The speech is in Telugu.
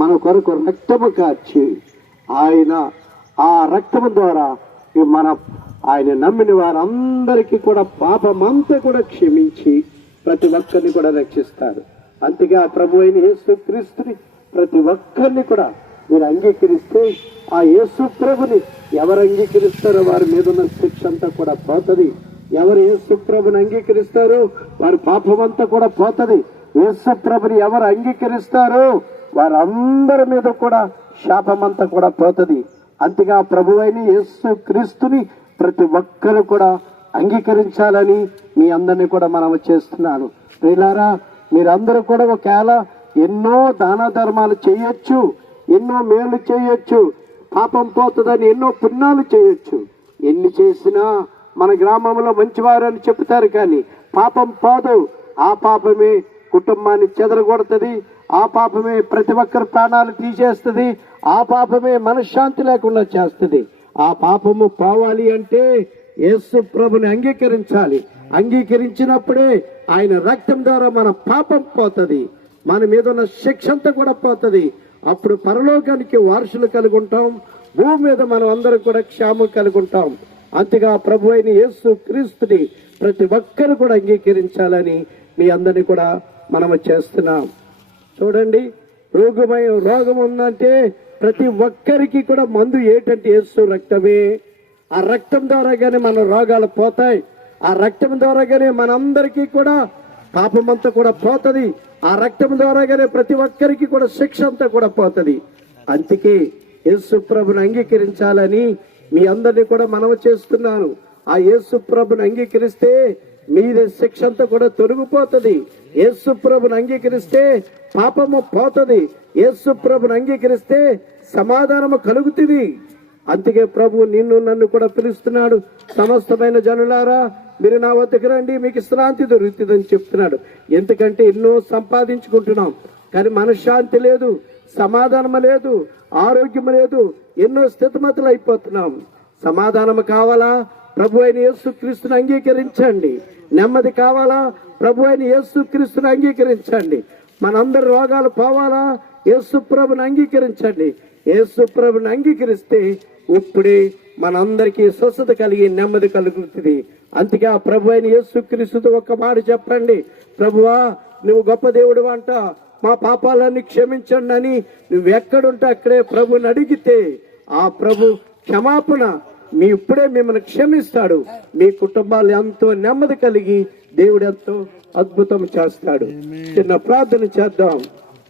మన కొరకు రక్తము కార్చి ఆయన ఆ రక్తము ద్వారా ఆయన నమ్మిన వారందరికీ కూడా పాపమంతా కూడా క్షమించి ప్రతి ఒక్కరిని కూడా రక్షిస్తారు. అందుకే ఆ ప్రభు అయిన యేసు క్రీస్తుని ప్రతి ఒక్కరిని కూడా మీరు అంగీకరిస్తే ఆ యేసు ప్రభుని ఎవరు అంగీకరిస్తారో వారి మీద ఉన్న శిక్ష అంతా కూడా పోతుంది. ఎవరు యేసు ప్రభుని అంగీకరిస్తారో వారి పాపమంతా కూడా పోతుంది. యేసు ప్రభుని ఎవరు అంగీకరిస్తారో వారందరి మీద కూడా శాపమంతా కూడా పోతుంది. అంతగా ప్రభు అయిన యేసు క్రీస్తుని ప్రతి ఒక్కరు కూడా అంగీకరించాలని మీ అందరినీ కూడా మనం చేస్తున్నాను. ప్రియులారా, మీరందరూ కూడా ఒకవేళ ఎన్నో దాన ధర్మాలు చేయొచ్చు, ఎన్నో మేలు చేయొచ్చు, పాపం పోతుందని ఎన్నో పుణ్యాలు చేయొచ్చు. ఎన్ని చేసినా మన గ్రామంలో మంచివారని చెప్తారు, కానీ పాపం పోదు. ఆ పాపమే కుటుంబాన్ని చెదరగొడుతుంది, ఆ పాపమే ప్రతి ఒక్కరి ప్రాణాలు తీసేస్తుంది, ఆ పాపమే మనశ్శాంతి లేకుండా చేస్తుంది. ఆ పాపము పోవాలి అంటే యేసు ప్రభుని అంగీకరించాలి. అంగీకరించినప్పుడే ఆయన రక్తం ద్వారా మన పాపం పోతుంది, మన మీద ఉన్న శిక్ష అంతా కూడా పోతుంది. అప్పుడు పరలోకానికి వారసులు కలిగి ఉంటాం, భూమి మీద మనం అందరం కూడా క్షేమం కలిగి ఉంటాం. అంతగా ప్రభు అయిన యేసు క్రీస్తుని ప్రతి ఒక్కరు కూడా అంగీకరించాలని మీ అందరినీ కూడా మనము చేస్తున్నాం. చూడండి, రోగం ఉందంటే ప్రతి ఒక్కరికి కూడా మందు ఏంటంటే యేసు రక్తమే. ఆ రక్తం ద్వారాగానే మన రోగాలు పోతాయి. ఆ రక్తం ద్వారాగానే మనందరికీ కూడా పాపమంతా కూడా పోతుంది. ఆ రక్తం ద్వారాగానే ప్రతి ఒక్కరికి కూడా శిక్ష అంతా కూడా పోతుంది. అందుకే యేసు ప్రభుని అంగీకరించాలని మీ అందరినీ కూడా మనవి చేస్తున్నాను. ఆ యేసు ప్రభుని అంగీకరిస్తే మీదే శిక్ష అంతా కూడా తొలగిపోతుంది. యేసు ప్రభుని అంగీకరిస్తే పాపము పోతుంది. యేసు ప్రభుని అంగీకరిస్తే సమాధానము కలుగుతుంది. అందుకే ప్రభు నిన్ను నన్ను కూడా పిలుస్తున్నాడు. సమస్తమైన జనులారా, మీరు నా వద్దకు రండి, మీకు విశ్రాంతి దొరుకుతుందని చెప్తున్నాడు. ఎందుకంటే ఎన్నో సంపాదించుకుంటున్నాం, కానీ మనశ్శాంతి లేదు, సమాధానం లేదు, ఆరోగ్యం లేదు, ఎన్నో స్థితిమతులు అయిపోతున్నాం. సమాధానం కావాలా? ప్రభు అయిన యేసు క్రీస్తుని అంగీకరించండి. నెమ్మది కావాలా? ప్రభు అయిన యేసు క్రీస్తుని అంగీకరించండి. మనందరి రోగాలు పోవాలా? యేసు ప్రభుని అంగీకరించండి. యేసు ప్రభుని అంగీకరిస్తే ఇప్పుడే మనందరికీ స్వస్థత కలిగి నెమ్మది కలుగుతుంది. అందుకే ఆ ప్రభు అయిన యేసు క్రీస్తుతో ఒక్క మాట చెప్పండి, ప్రభువా నువ్వు గొప్ప దేవుడు అంట, మా పాపాలన్నీ క్షమించండి అని నువ్వెక్కడుంటే అక్కడే ప్రభుని అడిగితే ఆ ప్రభు క్షమాపణ ఇప్పుడే మిమ్మల్ని క్షమిస్తాడు. మీ కుటుంబాలు ఎంతో నెమ్మది కలిగి దేవుడు ఎంతో అద్భుతం చేస్తాడు. చిన్న ప్రార్థన చేద్దాం.